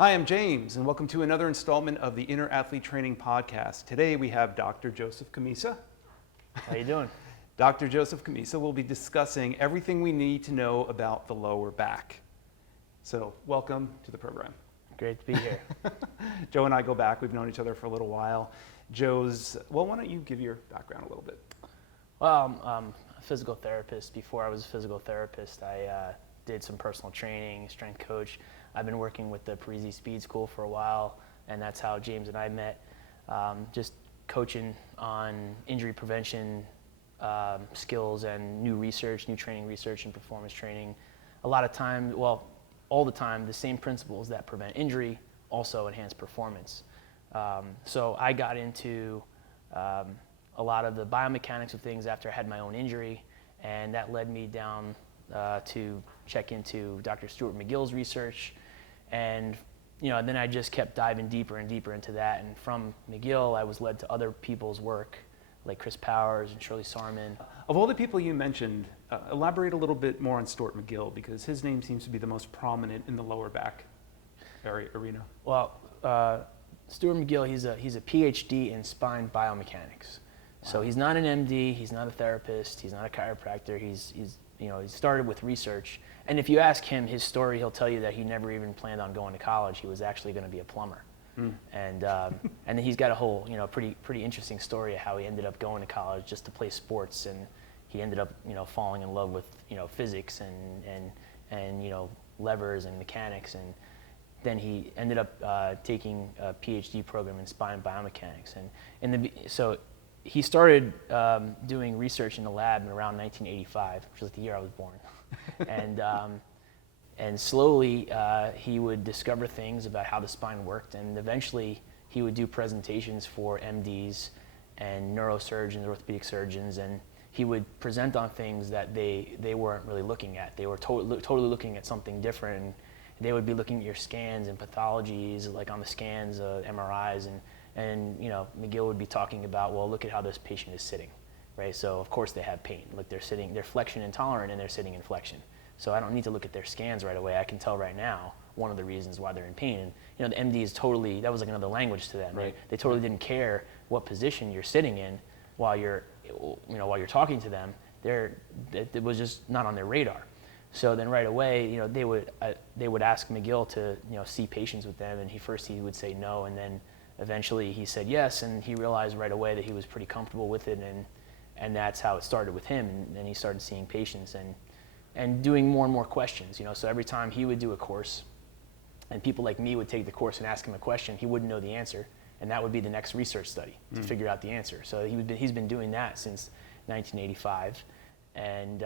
Hi, I'm James, and welcome to another installment of the Inner Athlete Training Podcast. Today we have Dr. Joseph Camisa. How you doing? Dr. Joseph Camisa will be discussing everything we need to know about the lower back. So, welcome to the program. Great to be here. Joe and I go back. We've known each other for a little while. Why don't you give your background a little bit? Well, I'm a physical therapist. Before I was a physical therapist, I did some personal training, strength coach. I've been working with the Parisi Speed School for a while, and that's how James and I met. Just coaching on injury prevention skills and new research, new training research and performance training. A lot of time, well, all the time, the same principles that prevent injury also enhance performance. So I got into a lot of the biomechanics of things after I had my own injury, and that led me down to check into Dr. Stuart McGill's research, and then I just kept diving deeper and deeper into that. And from McGill, I was led to other people's work, like Chris Powers and Shirley Sarman. Of all the people you mentioned, elaborate a little bit more on Stuart McGill, because his name seems to be the most prominent in the lower back arena. Well, Stuart McGill, he's a PhD in spine biomechanics. Wow. So he's not an MD, he's not a therapist, he's not a chiropractor. He started with research. And if you ask him his story, he'll tell you that he never even planned on going to college. He was actually going to be a plumber. And then he's got a whole, pretty interesting story of how he ended up going to college just to play sports, and he ended up, falling in love with, physics and levers and mechanics, and then he ended up taking a PhD program in spine biomechanics. So he started doing research in the lab in around 1985, which was the year I was born, and slowly he would discover things about how the spine worked, and eventually he would do presentations for MDs and neurosurgeons, orthopedic surgeons, and he would present on things that they weren't really looking at. They were totally looking at something different, and they would be looking at your scans and pathologies, like on the scans, MRIs, and McGill would be talking about, well, look at how this patient is sitting, right? So of course they have pain. Look, they're flexion intolerant and they're sitting in flexion. So I don't need to look at their scans right away. I can tell right now one of the reasons why they're in pain. And the MD is totally, that was like another language to them. Right. They totally didn't care what position you're sitting in while you're talking to them. It was just not on their radar. So then right away, they would ask McGill to see patients with them, and he would say no, and then eventually he said yes, and he realized right away that he was pretty comfortable with it, and that's how it started with him. And then he started seeing patients and doing more and more questions. So every time he would do a course, and people like me would take the course and ask him a question, he wouldn't know the answer, and that would be the next research study to figure out the answer. So he's been doing that since 1985, and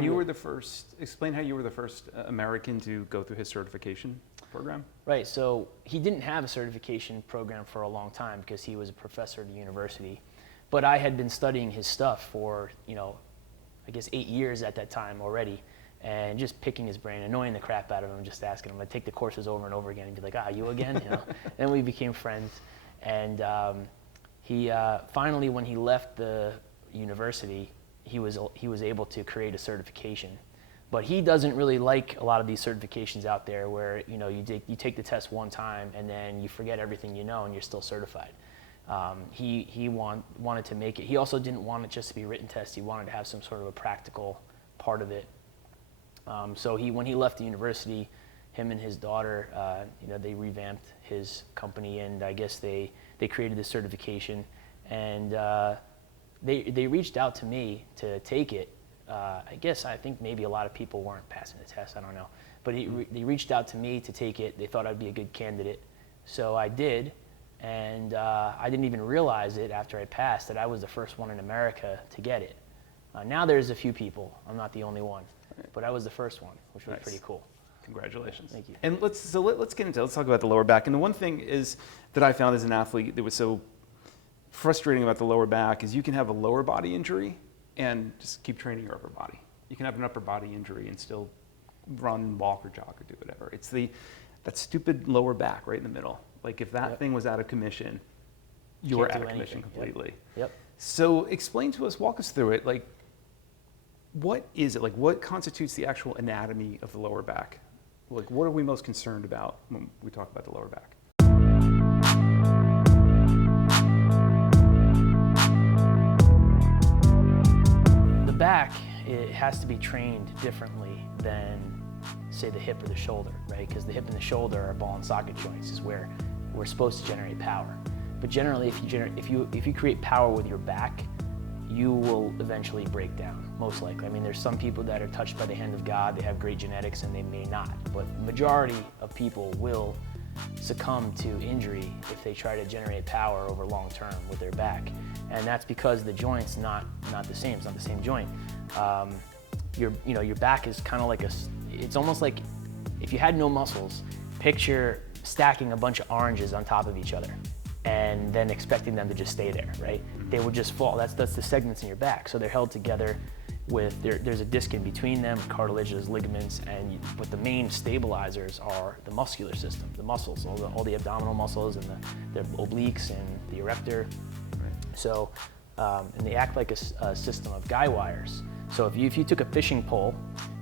you were the first. Explain how you were the first American to go through his certification program. Right. So he didn't have a certification program for a long time because he was a professor at the university, but I had been studying his stuff for I guess 8 years at that time already, and just picking his brain, annoying the crap out of him, just asking him. I'd take the courses over and over again and be like, you again? Then we became friends, and he finally, when he left the university, he was able to create a certification. But he doesn't really like a lot of these certifications out there where you take the test one time and then you forget everything you know and you're still certified. He wanted to make it. He also didn't want it just to be written test. He wanted to have some sort of a practical part of it. So when he left the university, him and his daughter, they revamped his company, and I guess they created this certification, and they reached out to me to take it. I think maybe a lot of people weren't passing the test. I don't know, but they reached out to me to take it. They thought I'd be a good candidate, so I did. And I didn't even realize it after I passed that I was the first one in America to get it. Now there's a few people. I'm not the only one, but I was the first one, which was pretty cool. Congratulations. Thank you. And let's talk about the lower back. And the one thing is that I found as an athlete that was so frustrating about the lower back is you can have a lower body injury and just keep training your upper body. You can have an upper body injury and still run, walk, or jog, or do whatever. It's that stupid lower back right in the middle. Like if that thing was out of commission, you were out of commission completely. Yep. So explain to us, walk us through it. Like, what is it? Like, what constitutes the actual anatomy of the lower back? Like, what are we most concerned about when we talk about the lower back? The back, it has to be trained differently than, say, the hip or the shoulder, right? Because the hip and the shoulder are ball and socket joints, is where we're supposed to generate power. But generally, if you create power with your back, you will eventually break down, most likely. I mean, there's some people that are touched by the hand of God, they have great genetics, and they may not. But majority of people will succumb to injury if they try to generate power over long term with their back. And that's because the joint's not the same, it's not the same joint. Your back is kind of like it's almost like if you had no muscles, picture stacking a bunch of oranges on top of each other and then expecting them to just stay there, right? They would just fall. That's the segments in your back. So they're held together with, there's a disc in between them, cartilages, ligaments, and but the main stabilizers are the muscular system, the muscles, all the abdominal muscles and the obliques and the erector. So, and they act like a system of guy wires. So if you took a fishing pole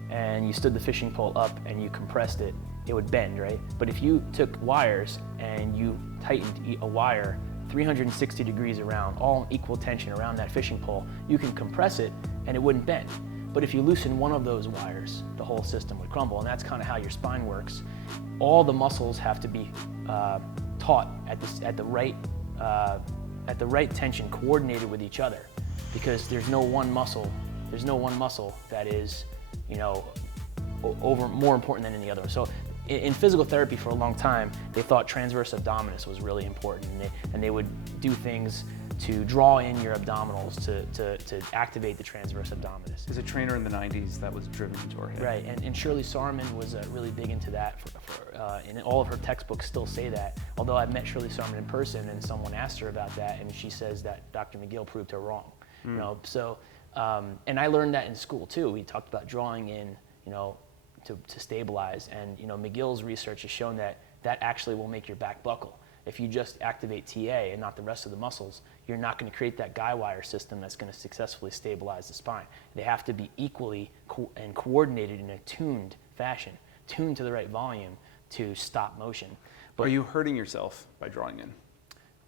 and you stood the fishing pole up and you compressed it, it would bend, right? But if you took wires and you tightened a wire 360 degrees around, all equal tension around that fishing pole, you can compress it and it wouldn't bend. But if you loosen one of those wires, the whole system would crumble, and that's kind of how your spine works. All the muscles have to be taught at the right tension, coordinated with each other, because there's no one muscle that is, more important than any other. So in physical therapy for a long time, they thought transverse abdominis was really important, and they would do things to draw in your abdominals to activate the transverse abdominis. There's a trainer in the 90s that was driven into our head. Right, and Shirley Sarman was really big into that, and all of her textbooks still say that. Although I've met Shirley Sarman in person, and someone asked her about that, and she says that Dr. McGill proved her wrong. And I learned that in school too. We talked about drawing in, to stabilize, and McGill's research has shown that actually will make your back buckle. If you just activate TA and not the rest of the muscles, you're not going to create that guy wire system that's going to successfully stabilize the spine. They have to be equally and coordinated in a tuned fashion, tuned to the right volume to stop motion. But are you hurting yourself by drawing in?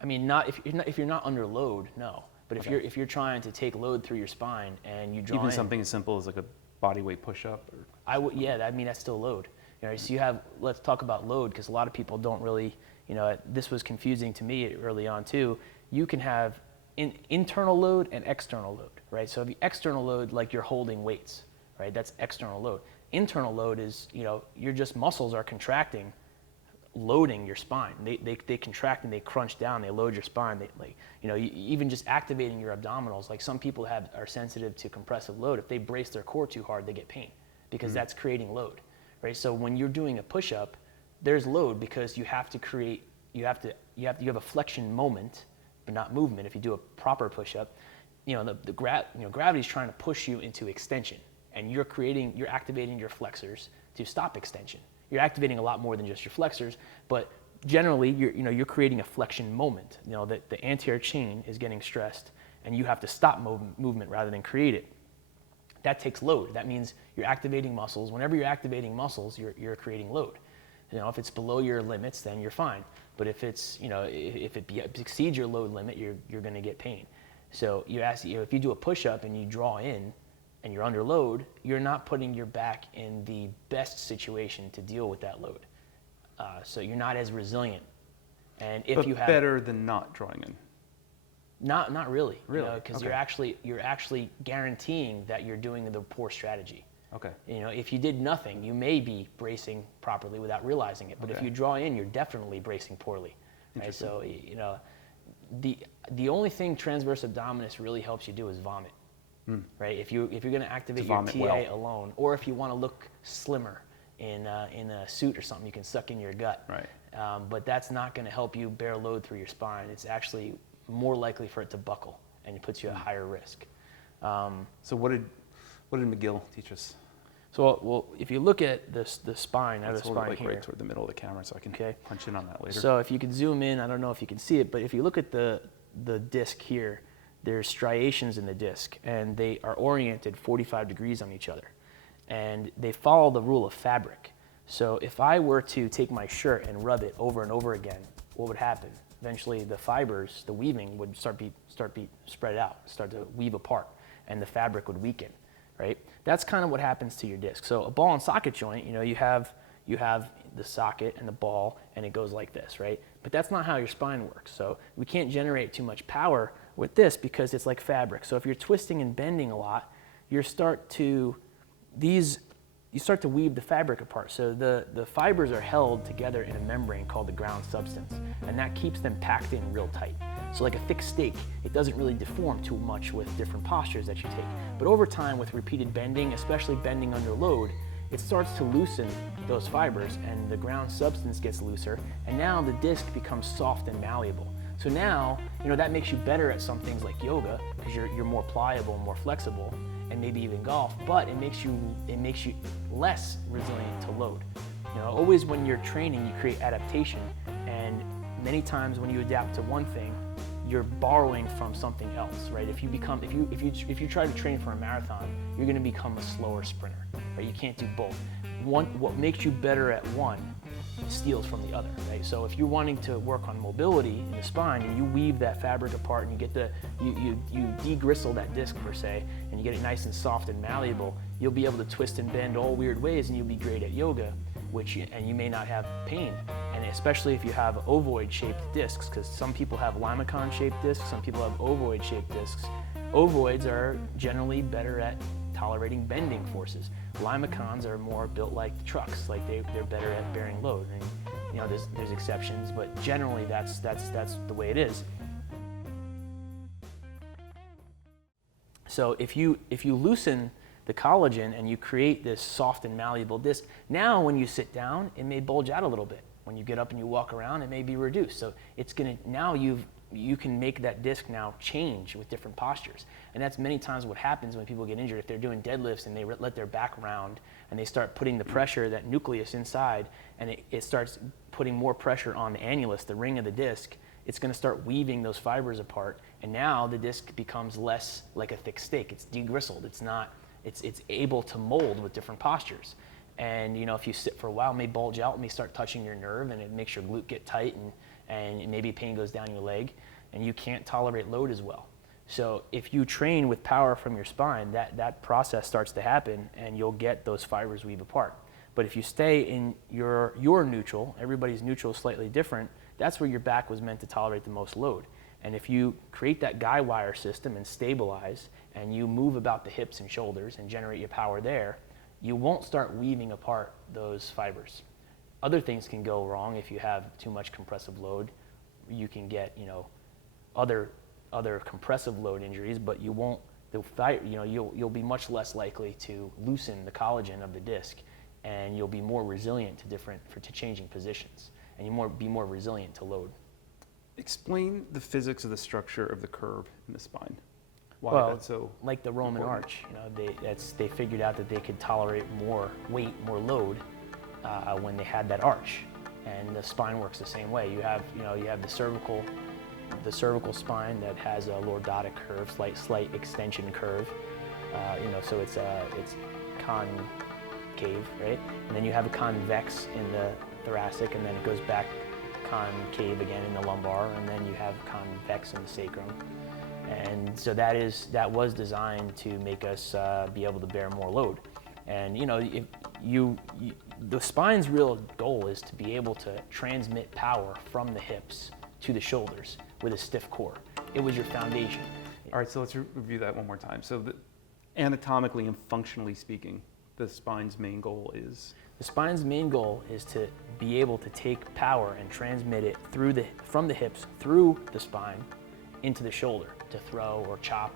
I mean, if you're not under load, no. But if you're trying to take load through your spine and you draw even in, something as simple as like a body weight push-up? That's still load. So let's talk about load, because a lot of people don't really, this was confusing to me early on too. You can have internal load and external load, right? So if you external load, like you're holding weights, right? That's external load. Internal load is, your just muscles are contracting, loading your spine. They contract and they crunch down, they load your spine. Even just activating your abdominals, like some people are sensitive to compressive load. If they brace their core too hard, they get pain, because that's creating load, right? So when you're doing a push-up, there's load because you have a flexion moment, but not movement. If you do a proper push-up, gravity's trying to push you into extension, and you're activating your flexors to stop extension. You're activating a lot more than just your flexors, but generally you're creating a flexion moment. That the anterior chain is getting stressed, and you have to stop movement rather than create it. That takes load. That means you're activating muscles. Whenever you're activating muscles, you're creating load. If it's below your limits, then you're fine. But if it's if it exceeds your load limit, you're going to get pain. So if you do a push-up and you draw in, and you're under load, you're not putting your back in the best situation to deal with that load. So you're not as resilient. And if you have better than not drawing in. Not really. Really? Because Okay. you're actually guaranteeing that you're doing the poor strategy. Okay. If you did nothing, you may be bracing properly without realizing it. But if you draw in, you're definitely bracing poorly. Right? So the only thing transverse abdominis really helps you do is vomit. Right? If you're going to activate your TA alone, or if you want to look slimmer in a suit or something, you can suck in your gut. Right. But that's not going to help you bear load through your spine. It's actually more likely for it to buckle, and it puts you at higher risk. So what did McGill teach us? So if you look at the spine, I have a hold it spine here. right toward the middle of the camera so I can punch in on that later. So if you could zoom in, I don't know if you can see it, but if you look at the disc here, there's striations in the disc, and they are oriented 45 degrees on each other. And they follow the rule of fabric. So if I were to take my shirt and rub it over and over again, what would happen? Eventually the fibers, the weaving would start spread out, start to weave apart, and the fabric would weaken, right? That's kind of what happens to your disc. So a ball and socket joint, you have the socket and the ball, and it goes like this, right? But that's not how your spine works. So we can't generate too much power with this because it's like fabric. So if you're twisting and bending a lot, you start to weave the fabric apart. So the fibers are held together in a membrane called the ground substance, and that keeps them packed in real tight. So like a thick steak, it doesn't really deform too much with different postures that you take. But over time, with repeated bending, especially bending under load, it starts to loosen those fibers, and the ground substance gets looser, and now the disc becomes soft and malleable. So now, that makes you better at some things like yoga, because you're more pliable and more flexible, and maybe even golf, but it makes you less resilient to load. Always when you're training, you create adaptation, and many times when you adapt to one thing, you're borrowing from something else, right? If you try to train for a marathon, you're going to become a slower sprinter, right? You can't do both. What makes you better at one steals from the other, right? So if you're wanting to work on mobility in the spine, and you weave that fabric apart, and you degristle that disc per se, and you get it nice and soft and malleable, you'll be able to twist and bend all weird ways, and you'll be great at yoga, and you may not have pain. And especially if you have ovoid-shaped discs, because some people have limacon-shaped discs, some people have ovoid-shaped discs. Ovoids are generally better at tolerating bending forces. Limacons are more built like the trucks, like they're better at bearing load. And there's exceptions, but generally that's the way it is. So if you loosen the collagen and you create this soft and malleable disc, now when you sit down, it may bulge out a little bit. When you get up and you walk around, it may be reduced. So now you can make that disc now change with different postures. And that's many times what happens when people get injured. If they're doing deadlifts and they let their back round and they start putting the pressure, that nucleus inside, and it starts putting more pressure on the annulus, the ring of the disc, it's going to start weaving those fibers apart. And now the disc becomes less like a thick steak. It's degristled. It's able to mold with different postures. And if you sit for a while, it may bulge out, it may start touching your nerve, and it makes your glute get tight, and maybe pain goes down your leg, and you can't tolerate load as well. So if you train with power from your spine, that process starts to happen, and you'll get those fibers weave apart. But if you stay in your neutral, everybody's neutral is slightly different, that's where your back was meant to tolerate the most load. And if you create that guy wire system and stabilize, and you move about the hips and shoulders and generate your power there, you won't start weaving apart those fibers. Other things can go wrong if you have too much compressive load. You can get, other compressive load injuries, but you won't. You'll be much less likely to loosen the collagen of the disc, and you'll be more resilient to changing positions, and be more resilient to load. Explain the physics of the structure of the curve in the spine. Why that's so like the Roman important. arch, they figured out that they could tolerate more weight, more load when they had that arch, and the spine works the same way. You have the cervical spine that has a lordotic curve, slight extension curve. So it's concave, right? And then you have a convex in the thoracic, and then it goes back concave again in the lumbar, and then you have convex in the sacrum. And so that was designed to make us be able to bear more load. And the spine's real goal is to be able to transmit power from the hips to the shoulders with a stiff core. It was your foundation. All right, so let's review that one more time. So anatomically and functionally speaking, the spine's main goal is? The spine's main goal is to be able to take power and transmit it from the hips through the spine into the shoulder to throw or chop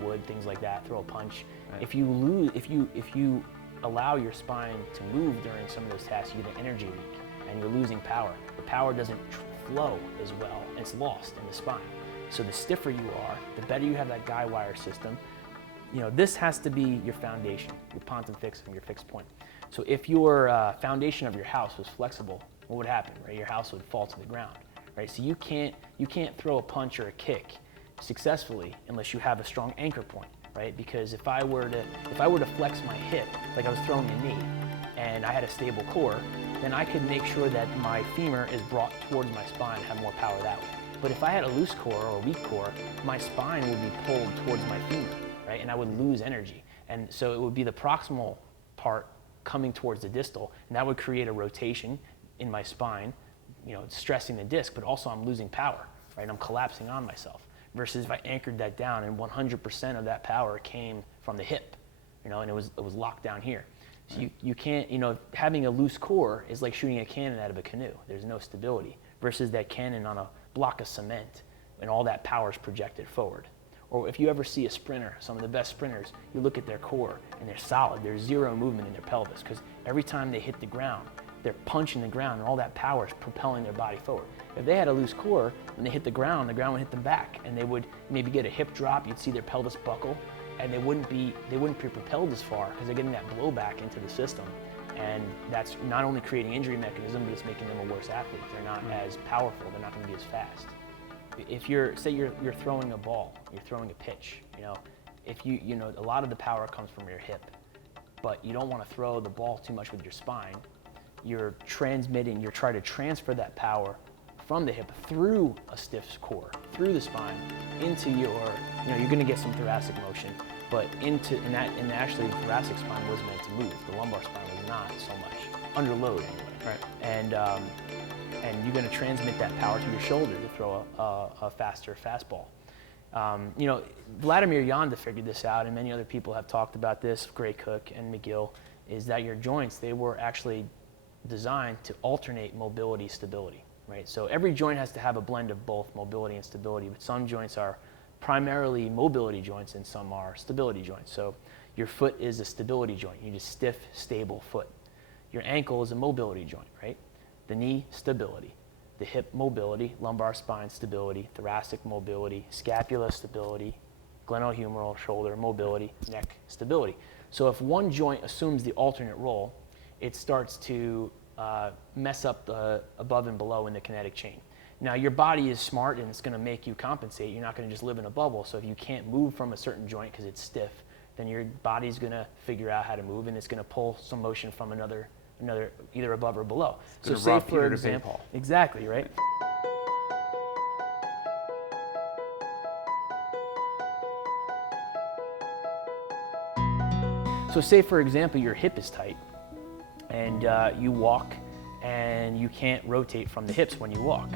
wood, things like that, throw a punch. Right. If you allow your spine to move during some of those tasks, you get an energy leak and you're losing power. The power doesn't flow as well, it's lost in the spine. So the stiffer you are, the better you have that guy wire system. This has to be your foundation, your pontum fixum, your fixed point. So if your foundation of your house was flexible, what would happen, right? Your house would fall to the ground. Right? So you can't throw a punch or a kick successfully unless you have a strong anchor point, right? Because if I were to flex my hip like I was throwing a knee, and and I had a stable core, then I could make sure that my femur is brought towards my spine, have more power that way. But if I had a loose core or a weak core, my spine would be pulled towards my femur, right? And I would lose energy. And so it would be the proximal part coming towards the distal, and that would create a rotation in my spine, stressing the disc, but also I'm losing power, right? I'm collapsing on myself. Versus if I anchored that down and 100% of that power came from the hip, and it was locked down here. So you can't, having a loose core is like shooting a cannon out of a canoe. There's no stability. Versus that cannon on a block of cement, and all that power is projected forward. Or if you ever see a sprinter, some of the best sprinters, you look at their core and they're solid. There's zero movement in their pelvis because every time they hit the ground, they're punching the ground and all that power is propelling their body forward. If they had a loose core, when they hit the ground would hit them back, and they would maybe get a hip drop. You'd see their pelvis buckle, and they wouldn't be propelled as far because they're getting that blowback into the system. And that's not only creating injury mechanism, but it's making them a worse athlete. They're not as powerful. They're not going to be as fast. If you're throwing a ball, you're throwing a pitch, if a lot of the power comes from your hip, but you don't want to throw the ball too much with your spine. You're trying to transfer that power from the hip through a stiff core, through the spine, into you're going to get some thoracic motion, but and actually the thoracic spine was meant to move. The lumbar spine was not so much, under load anyway. Right. And you're going to transmit that power to your shoulder to throw a faster fastball. Vladimir Janda figured this out, and many other people have talked about this, Gray Cook and McGill, is that your joints, they were actually designed to alternate mobility, stability, right? So every joint has to have a blend of both mobility and stability, but some joints are primarily mobility joints and some are stability joints. So your foot is a stability joint. You need a stiff, stable foot. Your ankle is a mobility joint, right? The knee, stability. The hip, mobility. Lumbar spine, stability. Thoracic, mobility. Scapula, stability. Glenohumeral, shoulder, mobility. Neck, stability. So if one joint assumes the alternate role, it starts to mess up the above and below in the kinetic chain. Now, your body is smart and it's going to make you compensate. You're not going to just live in a bubble. So if you can't move from a certain joint because it's stiff, then your body's going to figure out how to move, and it's going to pull some motion from another either above or below. So say for example, exactly, right? So say for example, your hip is tight, and you walk, and you can't rotate from the hips when you walk.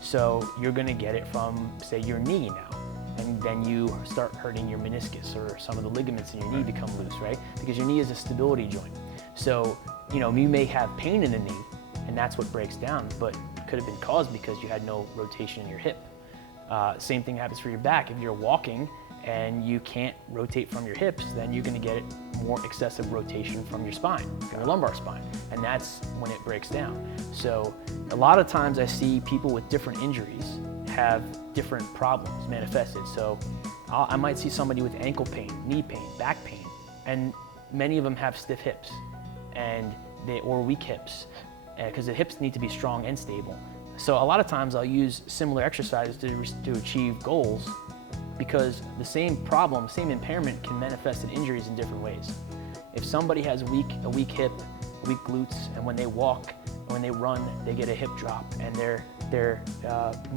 So you're going to get it from, say, your knee now. And then you start hurting your meniscus, or some of the ligaments in your knee become loose, right? Because your knee is a stability joint. So, you may have pain in the knee, and that's what breaks down, but it could have been caused because you had no rotation in your hip. Same thing happens for your back. If you're walking and you can't rotate from your hips, then you're going to get more excessive rotation from your spine, from your lumbar spine, and that's when it breaks down. So a lot of times I see people with different injuries have different problems manifested. So I might see somebody with ankle pain, knee pain, back pain, and many of them have stiff hips or weak hips, because the hips need to be strong and stable. So a lot of times I'll use similar exercises to achieve goals, because the same problem, same impairment can manifest in injuries in different ways. If somebody has a weak hip, weak glutes, and when they walk, when they run, they get a hip drop, and their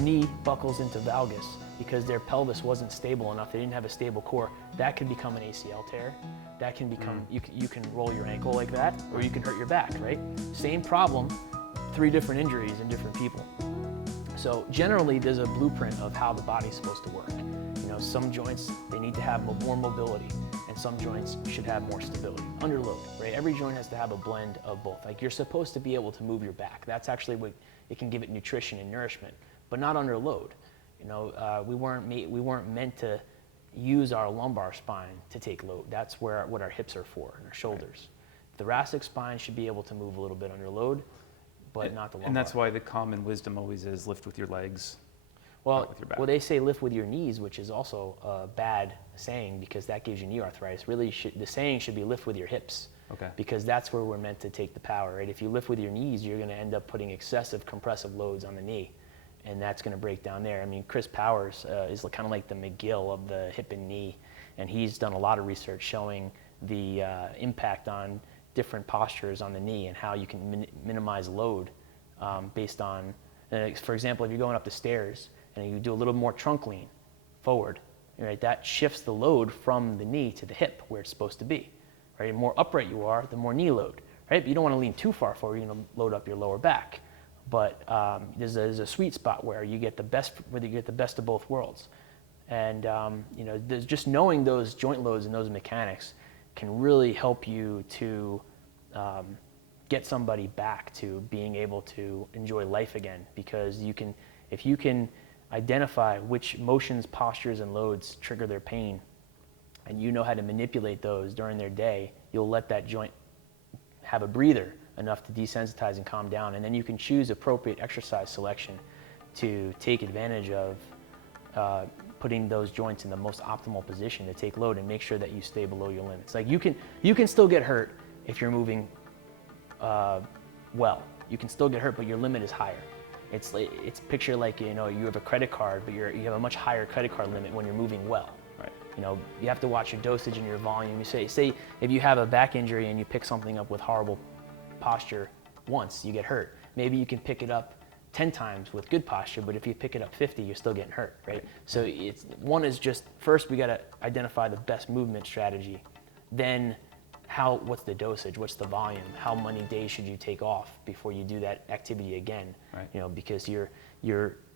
knee buckles into valgus because their pelvis wasn't stable enough, they didn't have a stable core, that can become an ACL tear. That can become, you can roll your ankle like that, or you can hurt your back, right? Same problem, 3 different injuries in different people. So generally, there's a blueprint of how the body's supposed to work. Some joints, they need to have more mobility, and some joints should have more stability, under load, right? Every joint has to have a blend of both. Like, you're supposed to be able to move your back. That's actually what, it can give it nutrition and nourishment, but not under load. We weren't meant to use our lumbar spine to take load. That's what our hips are for, and our shoulders. Right. Thoracic spine should be able to move a little bit under load, but not the lumbar. And that's why the common wisdom always is lift with your legs. Well, they say lift with your knees, which is also a bad saying because that gives you knee arthritis. Really, the saying should be lift with your hips, because that's where we're meant to take the power, right? If you lift with your knees, you're going to end up putting excessive compressive loads on the knee, and that's going to break down there. I mean, Chris Powers is kind of like the McGill of the hip and knee, and he's done a lot of research showing the impact on different postures on the knee and how you can minimize load based on, for example, if you're going up the stairs and you do a little more trunk lean forward, right, that shifts the load from the knee to the hip where it's supposed to be. Right? The more upright you are, the more knee load. Right? But you don't want to lean too far forward, you're going to load up your lower back. But there's a sweet spot where you get the best of both worlds. And there's just knowing those joint loads and those mechanics can really help you to get somebody back to being able to enjoy life again. Because if you can identify which motions, postures, and loads trigger their pain, and you know how to manipulate those during their day, you'll let that joint have a breather enough to desensitize and calm down, and then you can choose appropriate exercise selection to take advantage of putting those joints in the most optimal position to take load and make sure that you stay below your limits. Like you can still get hurt if you're moving well. You can still get hurt, but your limit is higher. It's picture like you have a credit card, but you have a much higher credit card limit when you're moving well. Right. You have to watch your dosage and your volume. You say if you have a back injury and you pick something up with horrible posture once, you get hurt. Maybe you can pick it up 10 times with good posture, but if you pick it up 50, you're still getting hurt, right? So one is just, first we got to identify the best movement strategy. Then what's the dosage? What's the volume? How many days should you take off before you do that activity again? Right. Because you're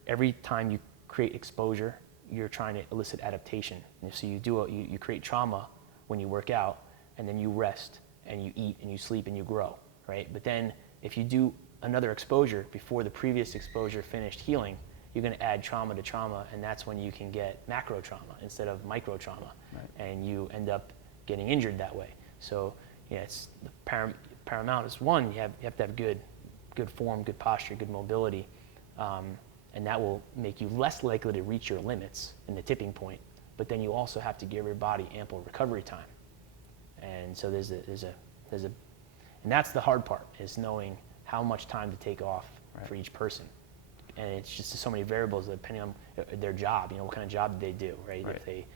every time you create exposure, you're trying to elicit adaptation. And so you create trauma when you work out, and then you rest and you eat and you sleep and you grow, right? But then if you do another exposure before the previous exposure finished healing, you're going to add trauma to trauma, and that's when you can get macro trauma instead of micro trauma, right. And you end up getting injured that way. So it's the paramount is one, you have to have good form, good posture, good mobility, and that will make you less likely to reach your limits in the tipping point. But then you also have to give your body ample recovery time, and so there's a and that's the hard part, is knowing how much time to take off right. for each person. And it's just so many variables depending on their job. What kind of job do they do, right? Right. If they,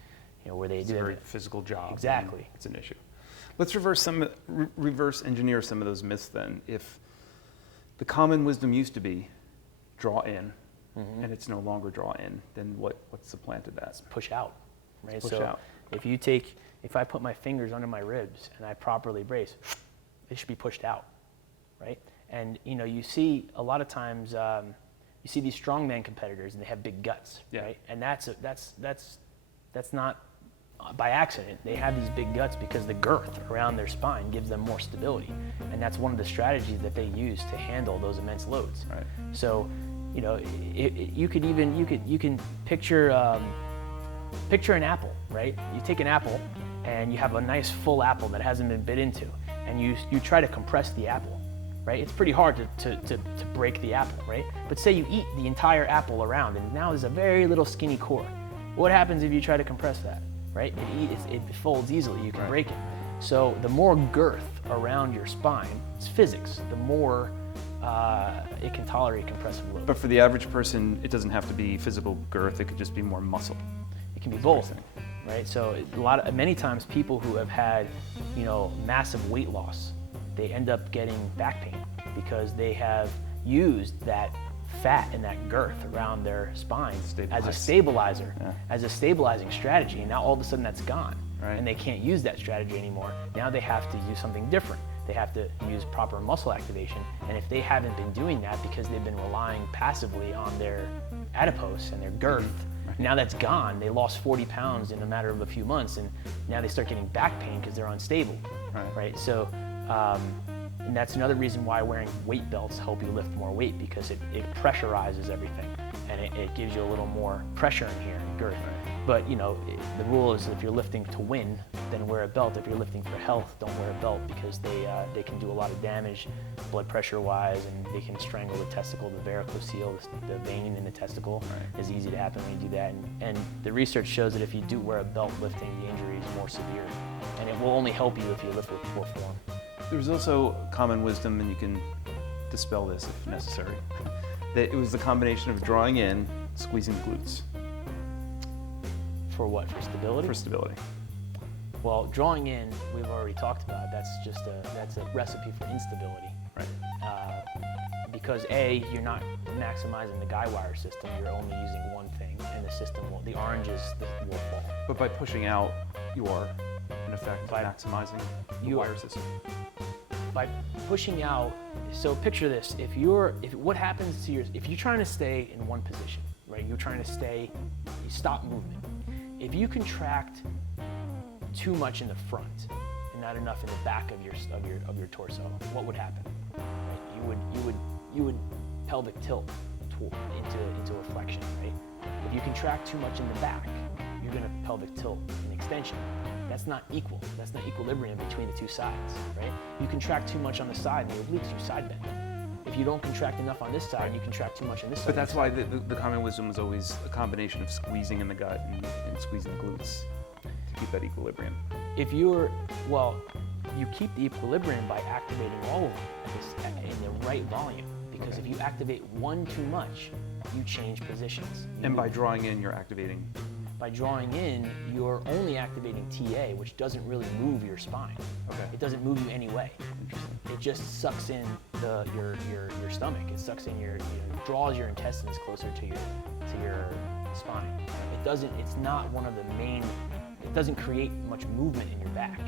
where they it's do a very it. physical job. Exactly. It's an issue. Let's reverse engineer some of those myths then. If the common wisdom used to be draw in, Mm-hmm. and it's no longer draw in, then what supplanted that? Push out, right? Push so out. if I put my fingers under my ribs and I properly brace, they should be pushed out, right? And you see a lot of times you see these strongman competitors and they have big guts, yeah. right? And that's not by accident. They have these big guts because the girth around their spine gives them more stability, and that's one of the strategies that they use to handle those immense loads. Right. So, you can picture an apple, right? You take an apple and you have a nice full apple that hasn't been bit into, and you try to compress the apple, right? It's pretty hard to break the apple, right? But say you eat the entire apple around, and now there's a very little skinny core. What happens if you try to compress that, right? It folds easily, you can right. break it. So the more girth around your spine, it's physics, the more it can tolerate compressive load. But for the average person, it doesn't have to be physical girth, it could just be more muscle. It can be both, right? So many times people who have had, massive weight loss, they end up getting back pain because they have used that fat and that girth around their spine as a stabilizer, as a stabilizing strategy, and now all of a sudden that's gone, right. And they can't use that strategy anymore. Now they have to use something different. They have to use proper muscle activation, and if they haven't been doing that because they've been relying passively on their adipose and their girth, right. Now that's gone. They lost 40 pounds in a matter of a few months, and now they start getting back pain because they're unstable, right? So, and that's another reason why wearing weight belts help you lift more weight, because it pressurizes everything, and it gives you a little more pressure in here, girth. But the rule is if you're lifting to win, then wear a belt. If you're lifting for health, don't wear a belt, because they can do a lot of damage blood pressure wise, and they can strangle the testicle, the varicocele, the vein in the testicle. Right. Is easy to happen when you do that. And the research shows that if you do wear a belt lifting, the injury is more severe, and it will only help you if you lift with poor form. There's also common wisdom, and you can dispel this if necessary, that it was the combination of drawing in, squeezing the glutes. For what? For stability? For stability. Well, drawing in, we've already talked about. That's a recipe for instability. Right. Because A, you're not maximizing the guy wire system. You're only using one thing, and the oranges will fall. But by pushing out, you are, in effect, maximizing the wire system. By pushing out, so picture this: if what happens to if you're trying to stay in one position, right? You're trying to you stop movement. If you contract too much in the front and not enough in the back of your torso, what would happen? Right? You would pelvic tilt into a flexion, right? If you contract too much in the back, you're going to pelvic tilt in extension. That's not equal. That's not equilibrium between the two sides, right? You contract too much on the side and the obliques, you side bend. If you don't contract enough on this side, you contract too much on this side. But that's why the common wisdom is always a combination of squeezing in the gut and squeezing the glutes to keep that equilibrium. You keep the equilibrium by activating all of them in the right volume. Because if you activate one too much, you change positions. And by drawing in, you're activating? By drawing in, you're only activating TA, which doesn't really move your spine. Okay. It doesn't move you any way. Interesting. It just sucks in your stomach. It sucks in draws your intestines closer to your spine. It doesn't. It's not one of the main. It doesn't create much movement in your back.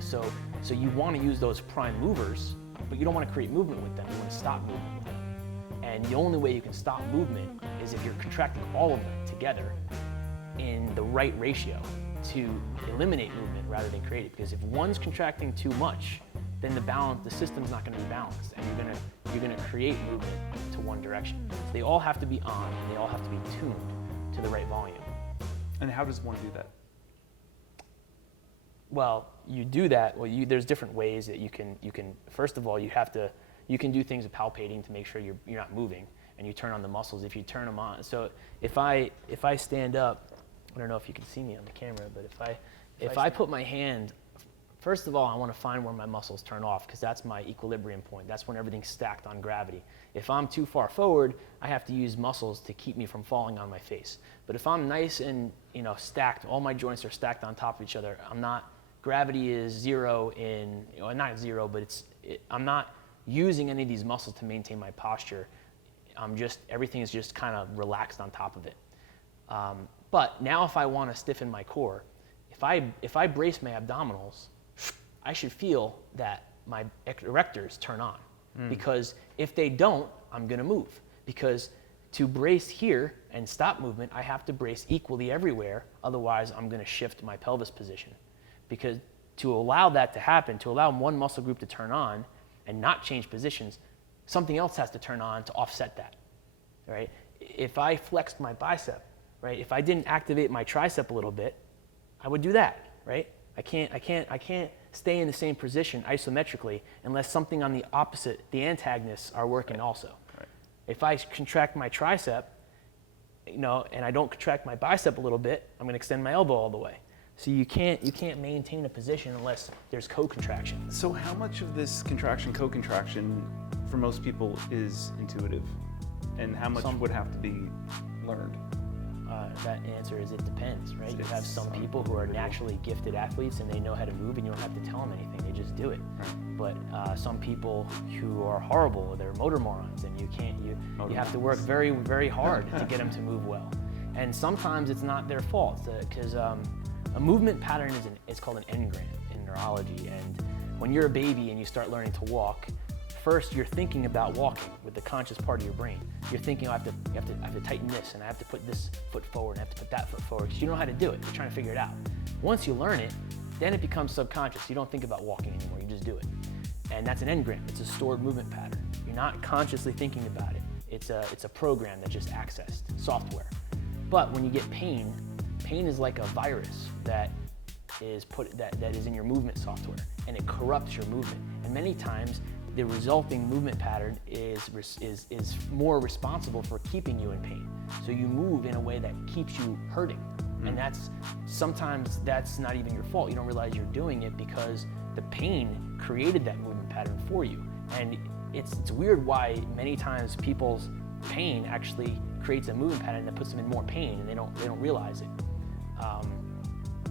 So you want to use those prime movers, but you don't want to create movement with them. You want to stop movement with them. And the only way you can stop movement is if you're contracting all of them together in the right ratio to eliminate movement rather than create it. Because if one's contracting too much, then the system's not going to be balanced, and you're going to create movement to one direction. So they all have to be on, and they all have to be tuned to the right volume. And how does one do that? Well, you do that. Well, there's different ways that you can. First of all, you can do things with palpating to make sure you're not moving, and you turn on the muscles if you turn them on. So if I stand up, I don't know if you can see me on the camera, but if I put my hand, first of all, I want to find where my muscles turn off, because that's my equilibrium point. That's when everything's stacked on gravity. If I'm too far forward, I have to use muscles to keep me from falling on my face. But if I'm nice and stacked, all my joints are stacked on top of each other. Gravity is zero not zero, but I'm not using any of these muscles to maintain my posture. Everything is just kind of relaxed on top of it. But now if I want to stiffen my core, if I brace my abdominals, I should feel that my erectors turn on. Because if they don't, I'm going to move. Because to brace here and stop movement, I have to brace equally everywhere. Otherwise, I'm going to shift my pelvis position. Because to allow that to happen, to allow one muscle group to turn on and not change positions, something else has to turn on to offset that, right? If I flexed my bicep, right? If I didn't activate my tricep a little bit, I would do that, right? I can't stay in the same position isometrically unless something on the opposite, the antagonists, are working also. Right. If I contract my tricep, and I don't contract my bicep a little bit, I'm going to extend my elbow all the way. So you can't maintain a position unless there's co-contraction. So how much of this contraction, co-contraction, for most people is intuitive, and how much would have to be learned? That answer is it depends, right? You have some people who are naturally gifted athletes and they know how to move, and you don't have to tell them anything; they just do it. Right. But some people who are horrible, they're motor morons, and you have to work very, very hard to get them to move well. And sometimes it's not their fault, because a movement pattern is called an engram in neurology. And when you're a baby and you start learning to walk, first you're thinking about walking with the conscious part of your brain. You're thinking, I have to tighten this, and I have to put this foot forward, and I have to put that foot forward, because you know how to do it. You're trying to figure it out. Once you learn it, then it becomes subconscious. You don't think about walking anymore, you just do it. And that's an engram. It's a stored movement pattern. You're not consciously thinking about it. It's a program that just accessed, software. But when you get pain is like a virus that is in your movement software, and it corrupts your movement. And many times, the resulting movement pattern is more responsible for keeping you in pain. So you move in a way that keeps you hurting. And sometimes that's not even your fault. You don't realize you're doing it because the pain created that movement pattern for you. And it's weird why many times people's pain actually creates a movement pattern that puts them in more pain, and they don't realize it.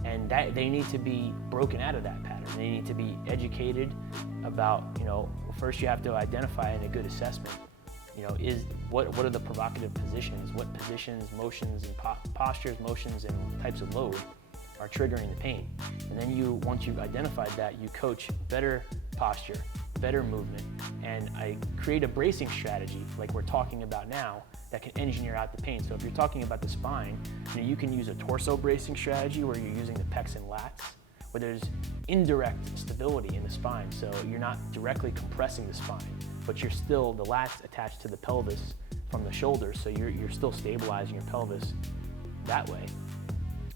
And And that they need to be broken out of that pattern. They need to be educated about, first you have to identify in a good assessment, what are the provocative positions, what positions, motions, and postures, motions, and types of load are triggering the pain. And then once you've identified that, you coach better posture, better movement, and I create a bracing strategy like we're talking about now that can engineer out the pain. So if you're talking about the spine, you can use a torso bracing strategy where you're using the pecs and lats, where there's indirect stability in the spine. So you're not directly compressing the spine, but the lats attached to the pelvis from the shoulders, so you're still stabilizing your pelvis that way.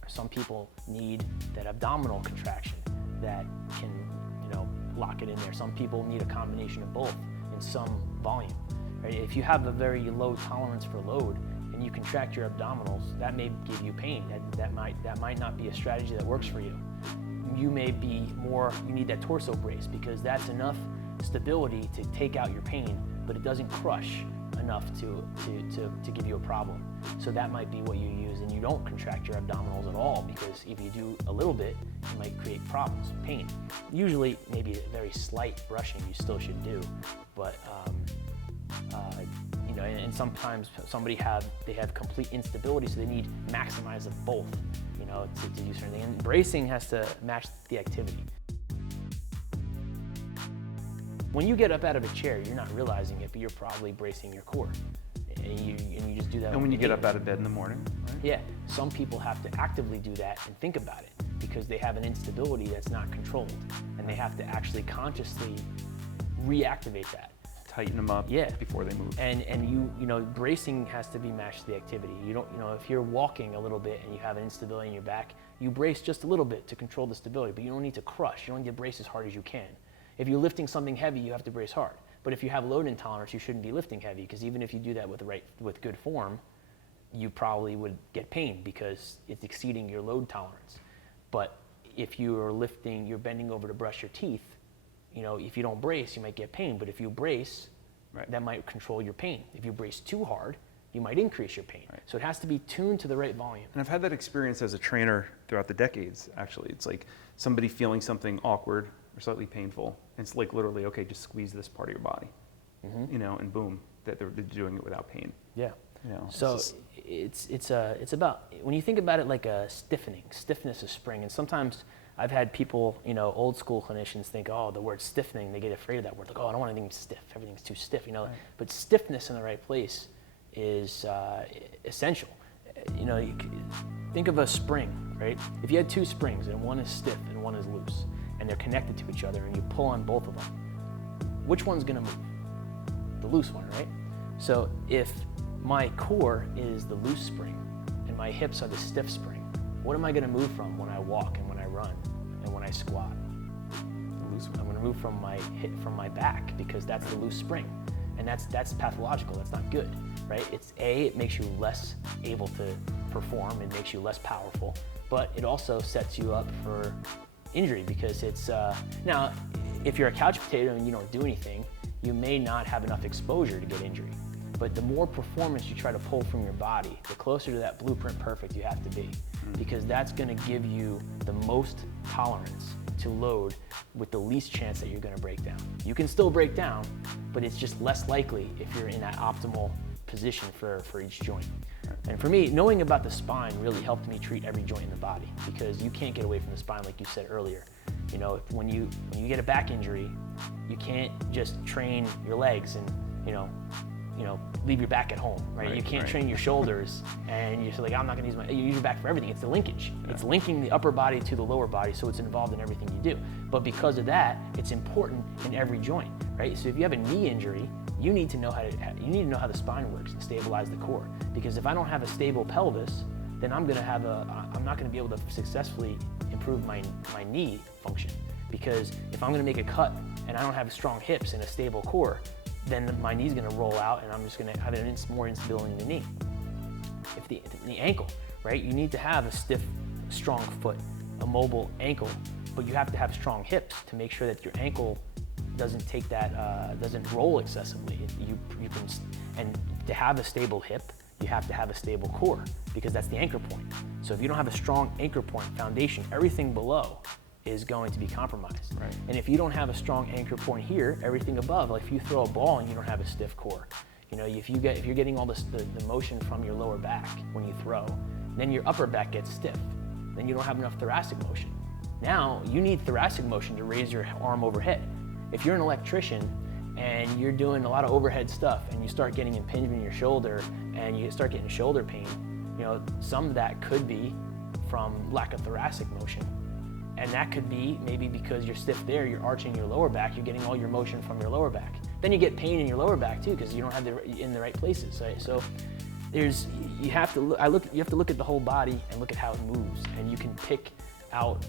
Some people need that abdominal contraction that can, lock it in there. Some people need a combination of both in some volume. Right? If you have a very low tolerance for load and you contract your abdominals, that may give you pain. That might not be a strategy that works for you. You need that torso brace because that's enough stability to take out your pain, but it doesn't crush enough to give you a problem. So that might be what you use, and you don't contract your abdominals at all, because if you do a little bit, you might create problems, pain. Usually, maybe a very slight brushing you still should do, but and sometimes somebody have complete instability, so they need maximize of both, to do certain things. And bracing has to match the activity. When you get up out of a chair, you're not realizing it, but you're probably bracing your core. And you just do that. And when you get up out of bed in the morning, right? Yeah, some people have to actively do that and think about it because they have an instability that's not controlled, and they have to actually consciously reactivate that. Tighten them up before they move. And bracing has to be matched to the activity. You don't, if you're walking a little bit and you have an instability in your back, you brace just a little bit to control the stability, but you don't need to crush. You don't need to brace as hard as you can. If you're lifting something heavy, you have to brace hard. But if you have load intolerance, you shouldn't be lifting heavy, because even if you do that with good form, you probably would get pain because it's exceeding your load tolerance. But if you're bending over to brush your teeth, if you don't brace, you might get pain. But if you brace, that might control your pain. If you brace too hard, you might increase your pain. Right. So it has to be tuned to the right volume. And I've had that experience as a trainer throughout the decades, actually. It's like somebody feeling something awkward or slightly painful. And it's like literally, okay, just squeeze this part of your body, and boom, that they're doing it without pain. Yeah. So it's about, when you think about it like a stiffness of spring. And sometimes I've had people, old school clinicians think, oh, the word stiffening, they get afraid of that word. Like, oh, I don't want anything stiff. Everything's too stiff, Right. But stiffness in the right place is essential. Think of a spring, right? If you had two springs and one is stiff and one is loose, and they're connected to each other, and you pull on both of them, which one's gonna move? The loose one, right? So if my core is the loose spring and my hips are the stiff spring, what am I gonna move from when I walk and when I run and when I squat? The loose one. I'm gonna move from my back, because that's the loose spring. And that's pathological, that's not good, right? It makes you less able to perform, it makes you less powerful, but it also sets you up for injury, because it's, now, if you're a couch potato and you don't do anything, you may not have enough exposure to get injury. But the more performance you try to pull from your body, the closer to that blueprint perfect you have to be, because that's gonna give you the most tolerance to load with the least chance that you're gonna break down. You can still break down, but it's just less likely if you're in that optimal position for each joint. And for me, knowing about the spine really helped me treat every joint in the body, because you can't get away from the spine, like you said earlier. When you get a back injury, you can't just train your legs and leave your back at home, right? You can't train your shoulders and you're like, I'm not gonna you use your back for everything. It's the linkage. Yeah. It's linking the upper body to the lower body, so it's involved in everything you do. But because of that, it's important in every joint, right? So if you have a knee injury, you need to know how the spine works and stabilize the core. Because if I don't have a stable pelvis, then I'm not gonna be able to successfully improve my knee function. Because if I'm gonna make a cut and I don't have strong hips and a stable core, then my knee's gonna roll out and I'm just gonna have more instability in the knee. If the ankle, right? You need to have a stiff, strong foot, a mobile ankle, but you have to have strong hips to make sure that your ankle doesn't take that, doesn't roll excessively. And to have a stable hip, you have to have a stable core because that's the anchor point. So if you don't have a strong anchor point foundation, everything below is going to be compromised. Right. And if you don't have a strong anchor point here, everything above, like if you throw a ball and you don't have a stiff core, if you're getting all the motion from your lower back when you throw, then your upper back gets stiff. Then you don't have enough thoracic motion. Now you need thoracic motion to raise your arm overhead. If you're an electrician and you're doing a lot of overhead stuff and you start getting impingement in your shoulder and you start getting shoulder pain, some of that could be from lack of thoracic motion. And that could be maybe because you're stiff there, you're arching your lower back, you're getting all your motion from your lower back. Then you get pain in your lower back too because you don't have in the right places. Right? So you have to look at the whole body and look at how it moves, and you can pick out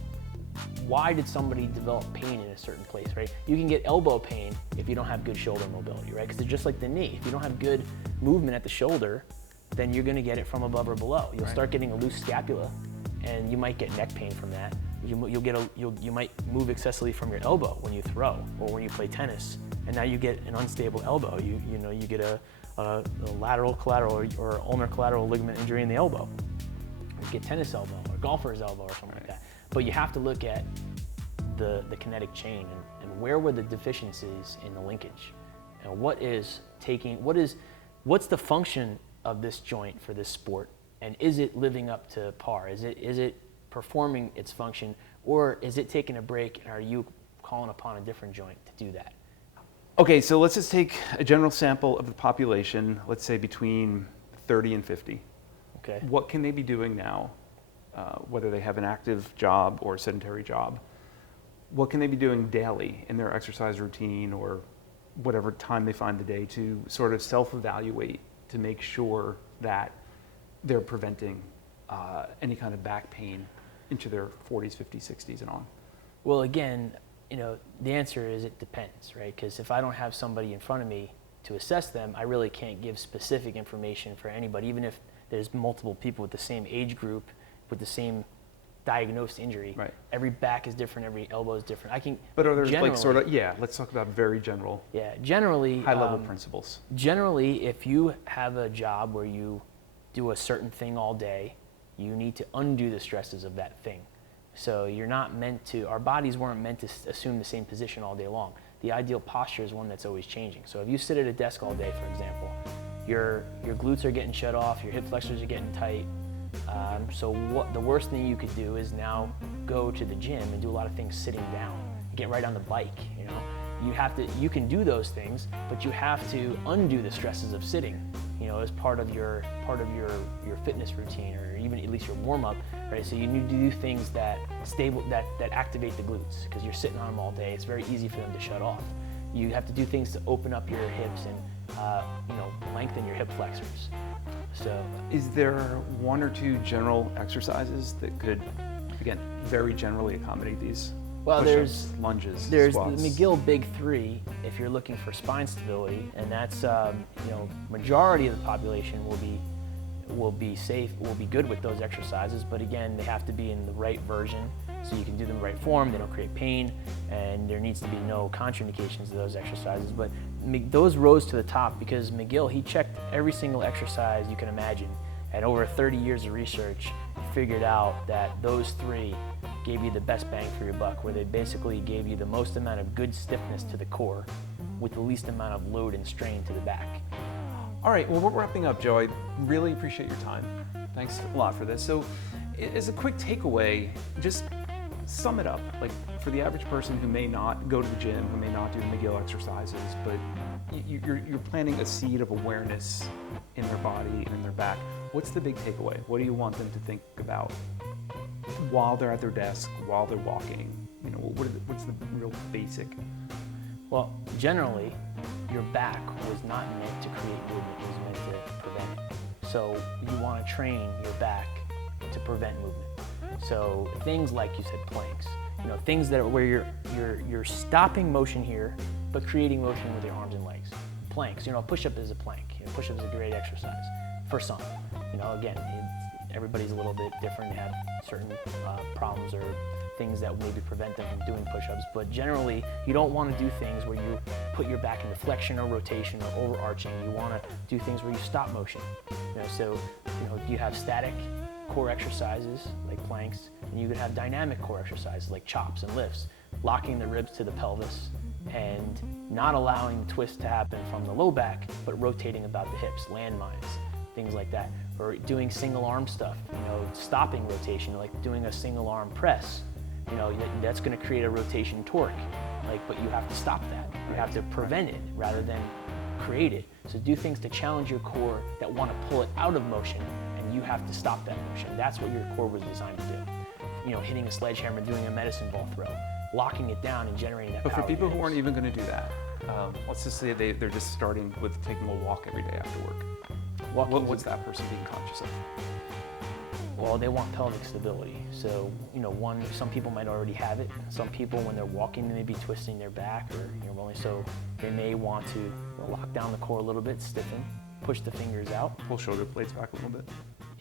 why did somebody develop pain in a certain place, right? You can get elbow pain if you don't have good shoulder mobility, right? Because it's just like the knee. If you don't have good movement at the shoulder, then you're gonna get it from above or below. You'll start getting a loose scapula, and you might get neck pain from that. You might move excessively from your elbow when you throw or when you play tennis, and now you get an unstable elbow. You get a lateral collateral or ulnar collateral ligament injury in the elbow. You get tennis elbow or golfer's elbow or something like that. But you have to look at the kinetic chain and where were the deficiencies in the linkage, and what's the function of this joint for this sport, and is it living up to par? Is it performing its function, or is it taking a break, and are you calling upon a different joint to do that? Okay, so let's just take a general sample of the population, let's say between 30 and 50. Okay. What can they be doing now, whether they have an active job or a sedentary job? What can they be doing daily in their exercise routine or whatever time they find the day to sort of self-evaluate to make sure that they're preventing any kind of back pain into their 40s, 50s, 60s and on? Well, again, the answer is it depends, right? Because if I don't have somebody in front of me to assess them, I really can't give specific information for anybody, even if there's multiple people with the same age group, with the same diagnosed injury. Right. Every back is different, every elbow is different. But are there let's talk about very general, generally, high-level principles. Generally, if you have a job where you do a certain thing all day, you need to undo the stresses of that thing. So our bodies weren't meant to assume the same position all day long. The ideal posture is one that's always changing. So if you sit at a desk all day, for example, your glutes are getting shut off, your hip flexors are getting tight. So the worst thing you could do is now go to the gym and do a lot of things sitting down. Get right on the bike, You can do those things, but you have to undo the stresses of sitting, as part of your fitness routine, or even at least your warm-up, right? So you need to do things that activate the glutes, because you're sitting on them all day. It's very easy for them to shut off. You have to do things to open up your hips and lengthen your hip flexors. So, is there one or two general exercises that could, again, very generally accommodate these? Well, push-ups, lunges, there's squats. the McGill Big Three if you're looking for spine stability, and that's majority of the population will be good with those exercises. But again, they have to be in the right version, so you can do them in the right form. They don't create pain, and there needs to be no contraindications to those exercises. But those rose to the top because McGill, he checked every single exercise you can imagine, and over 30 years of research, figured out that those three gave you the best bang for your buck, where they basically gave you the most amount of good stiffness to the core with the least amount of load and strain to the back. All right, well, we're wrapping up, Joe. I really appreciate your time. Thanks a lot for this. So as a quick takeaway, just sum it up. Like, for the average person who may not go to the gym, who may not do McGill exercises, but you're planting a seed of awareness in their body and in their back. What's the big takeaway? What do you want them to think about while they're at their desk, while they're walking? What's the real basic? Well, generally, your back was not meant to create movement, it was meant to prevent it. So you want to train your back to prevent movement. So things like you said, planks, things that are where you're stopping motion here, but creating motion with your arms and legs. Planks, a push-up is a plank. Push-up is a great exercise for some. Again, everybody's a little bit different. They have certain problems or things that maybe prevent them from doing push-ups. But generally, you don't want to do things where you put your back into flexion or rotation or overarching. You want to do things where you stop motion. So you have static core exercises like planks, and you could have dynamic core exercises like chops and lifts, locking the ribs to the pelvis and not allowing the twist to happen from the low back, but rotating about the hips, landmines, things like that. Or doing single arm stuff, stopping rotation, like doing a single arm press. That's going to create a rotation torque, but you have to stop that. You have to prevent it rather than create it. So do things to challenge your core that want to pull it out of motion, and you have to stop that motion. That's what your core was designed to do. Hitting a sledgehammer, doing a medicine ball throw, locking it down and generating that But power. for people who aren't even going to do that, let's just say they're just starting with taking a walk every day after work. What's that person being conscious of? Well, they want pelvic stability. So, some people might already have it. Some people, when they're walking, they may be twisting their back, or so they may want to lock down the core a little bit, stiffen, push the fingers out. Pull shoulder blades back a little bit.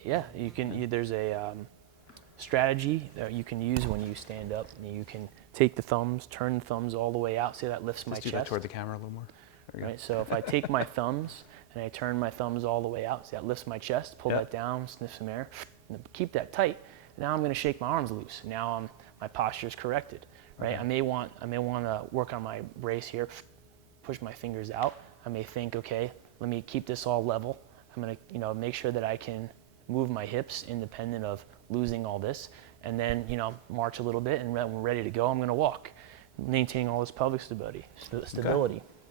Yeah, you can. There's a strategy that you can use when you stand up. You can take the thumbs, turn the thumbs all the way out. See, that lifts my chest. Just do that toward the camera a little more. There you go. Right. So if I take my thumbs and I turn my thumbs all the way out, see, that lifts my chest. Pull that down, sniff some air, and keep that tight. Now I'm going to shake my arms loose. Now my posture is corrected. Right. I may want to work on my brace here. Push my fingers out. I may think, okay, let me keep this all level. I'm going to make sure that I can move my hips independent of losing all this, and then march a little bit, and when we're ready to go, I'm going to walk, maintaining all this pelvic stability.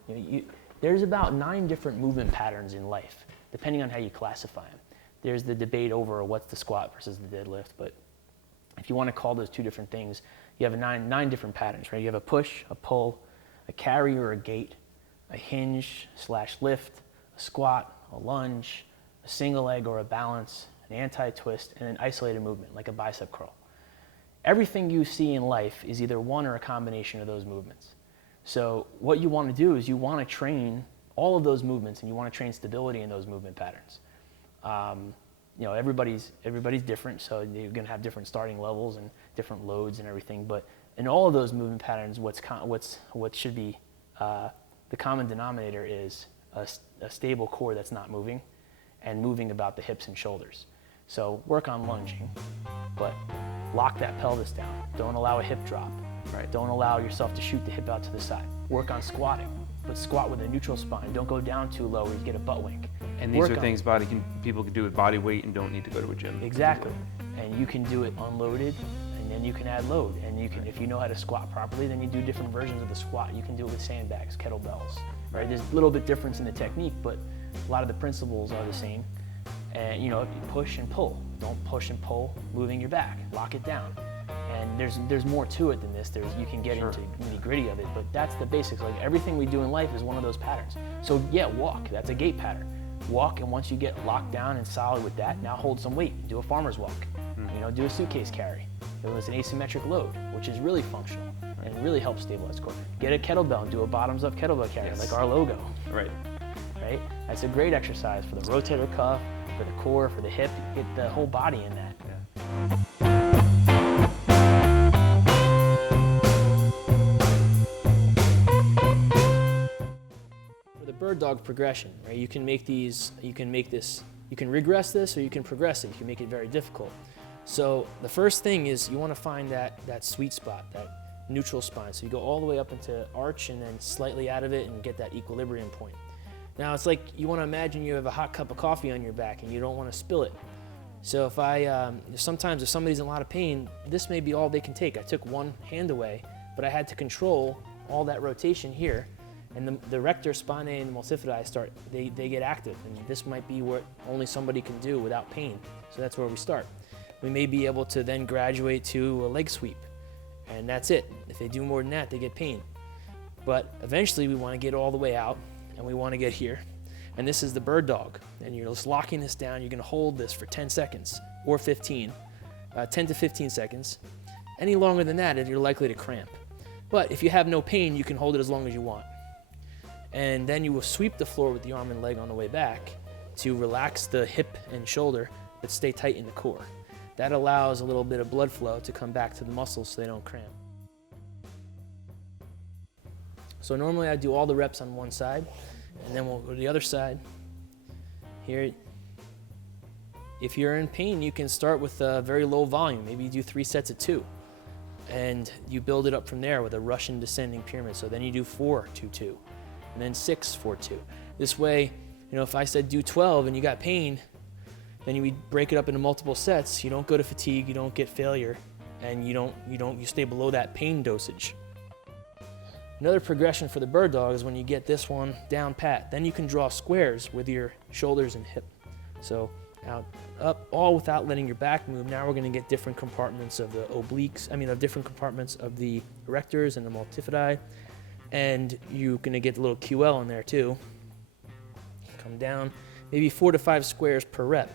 Okay. There's about 9 different movement patterns in life, depending on how you classify them. There's the debate over what's the squat versus the deadlift, but if you want to call those 2 different things, you have nine different patterns, right? You have a push, a pull, a carry or a gate, a hinge/lift, a squat, a lunge, a single leg or a balance, an anti-twist, and an isolated movement like a bicep curl. Everything you see in life is either one or a combination of those movements. So what you want to do is you want to train all of those movements, and you want to train stability in those movement patterns. Everybody's different, so you're going to have different starting levels and different loads and everything. But in all of those movement patterns, what should be the common denominator is a stable core that's not moving, and moving about the hips and shoulders. So work on lunging, but lock that pelvis down. Don't allow a hip drop. Right? Don't allow yourself to shoot the hip out to the side. Work on squatting, but squat with a neutral spine. Don't go down too low where you get a butt wink. And these are things people can do with body weight and don't need to go to a gym. Exactly. And you can do it unloaded, and then you can add load. And you can, if you know how to squat properly, then you do different versions of the squat. You can do it with sandbags, kettlebells. Right? There's a little bit difference in the technique, but a lot of the principles are the same. And you push and pull. Don't push and pull, moving your back. Lock it down. And there's more to it than this. You can get into nitty-gritty of it, but that's the basics. Like everything we do in life is one of those patterns. So yeah, walk. That's a gait pattern. Walk, and once you get locked down and solid with that, now hold some weight. Do a farmer's walk. Do a suitcase carry. It was an asymmetric load, which is really functional and really helps stabilize core. Get a kettlebell and do a bottoms-up kettlebell carry, like our logo. Right. Right. That's a great exercise for the rotator cuff, for the core, for the hip. Get the whole body in that. Yeah. Bird dog progression, right? You can regress this, or you can progress it. You can make it very difficult. So the first thing is you want to find that sweet spot, that neutral spine. So you go all the way up into arch and then slightly out of it and get that equilibrium point. Now it's like you want to imagine you have a hot cup of coffee on your back and you don't want to spill it. So sometimes if somebody's in a lot of pain, this may be all they can take. I took one hand away, but I had to control all that rotation here. And the rector, spinae, and multifidi they get active, and this might be what only somebody can do without pain. So that's where we start. We may be able to then graduate to a leg sweep, and that's it. If they do more than that, they get pain. But eventually we want to get all the way out, and we want to get here. And this is the bird dog, and you're just locking this down. You're going to hold this for 10 seconds or 15, 10 to 15 seconds. Any longer than that, you're likely to cramp. But if you have no pain, you can hold it as long as you want. And then you will sweep the floor with the arm and leg on the way back to relax the hip and shoulder, but stay tight in the core. that allows a little bit of blood flow to come back to the muscles so they don't cramp. So normally I do all the reps on one side, and then we'll go to the other side. Here, if you're in pain, you can start with a very low volume. Maybe you do 3 sets of 2, and you build it up from there with a Russian descending pyramid. So then you do 4, 2, 2, and then 6, 4, 2. This way, if I said do 12 and you got pain, then you break it up into multiple sets. You don't go to fatigue, you don't get failure, and you stay below that pain dosage. Another progression for the bird dog is when you get this one down pat, then you can draw squares with your shoulders and hip. So out, up, all without letting your back move. Now we're going to get different compartments of the obliques, of different compartments of the erectors and the multifidi, and you're going to get a little QL in there too. Come down, maybe 4 to 5 squares per rep.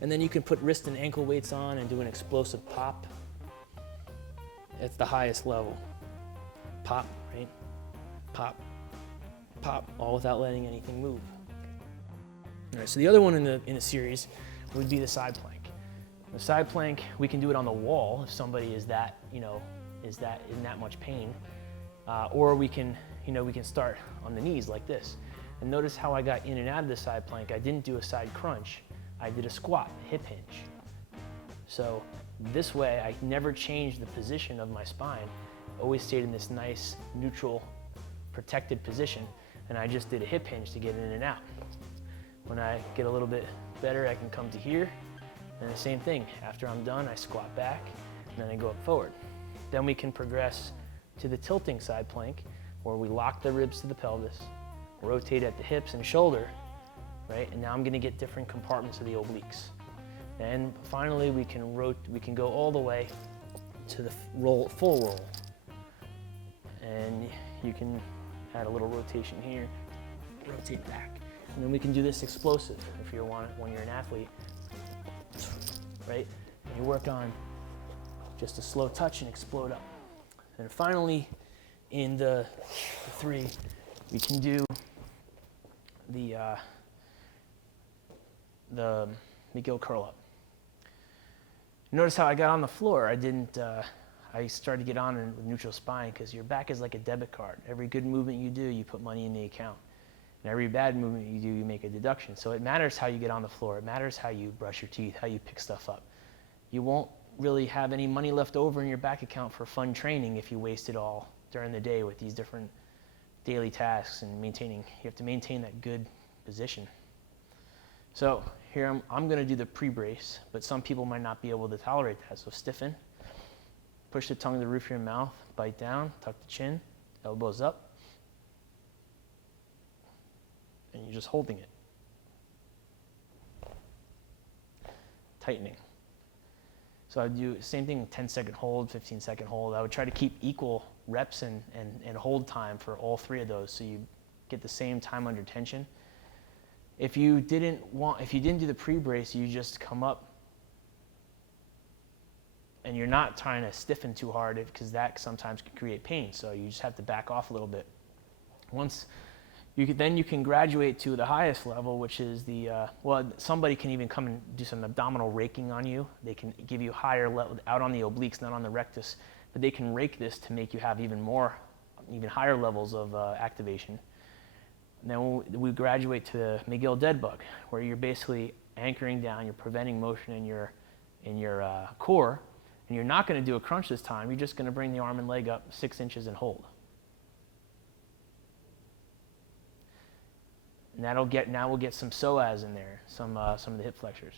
And then you can put wrist and ankle weights on and do an explosive pop. It's the highest level. Pop, right? Pop, pop, all without letting anything move. All right, so the other one in the series would be the side plank. The side plank, we can do it on the wall if somebody is that, in that much pain, or we can start on the knees like this. And notice how I got in and out of the side plank. I didn't do a side crunch. I did a squat, hip hinge. So this way, I never changed the position of my spine. Always stayed in this nice, neutral, protected position, and I just did a hip hinge to get in and out. When I get a little bit better, I can come to here, and the same thing. After I'm done, I squat back, and then I go up forward. Then we can progress to the tilting side plank, where we lock the ribs to the pelvis, rotate at the hips and shoulder, right? And now I'm gonna get different compartments of the obliques. And finally, we can go all the way to the full roll. And you can add a little rotation here, rotate back. And then we can do this explosive if you want it when you're an athlete, right? And you work on just a slow touch and explode up. And finally, in the 3, we can do the McGill curl up. Notice how I got on the floor. I started to get on with neutral spine because your back is like a debit card. Every good movement you do, you put money in the account. And every bad movement you do, you make a deduction. So it matters how you get on the floor. It matters how you brush your teeth, how you pick stuff up. You won't really have any money left over in your back account for fun training if you waste it all during the day with these different daily tasks and you have to maintain that good position. So here I'm going to do the pre-brace, but some people might not be able to tolerate that. So stiffen, push the tongue to the roof of your mouth, bite down, tuck the chin, elbows up, and you're just holding it. Tightening. So I would do the same thing, 10-second hold, 15-second hold. I would try to keep equal reps and hold time for all 3 of those so you get the same time under tension. If you didn't do the pre-brace, you just come up and you're not trying to stiffen too hard because that sometimes can create pain. So you just have to back off a little bit. Then you can graduate to the highest level, which is somebody can even come and do some abdominal raking on you. They can give you higher level out on the obliques, not on the rectus, but they can rake this to make you have even higher levels of activation. And then we graduate to the McGill dead bug, where you're basically anchoring down, you're preventing motion in your core, and you're not going to do a crunch this time. You're just going to bring the arm and leg up 6 inches and hold. And now we'll get some psoas in there, some of the hip flexors.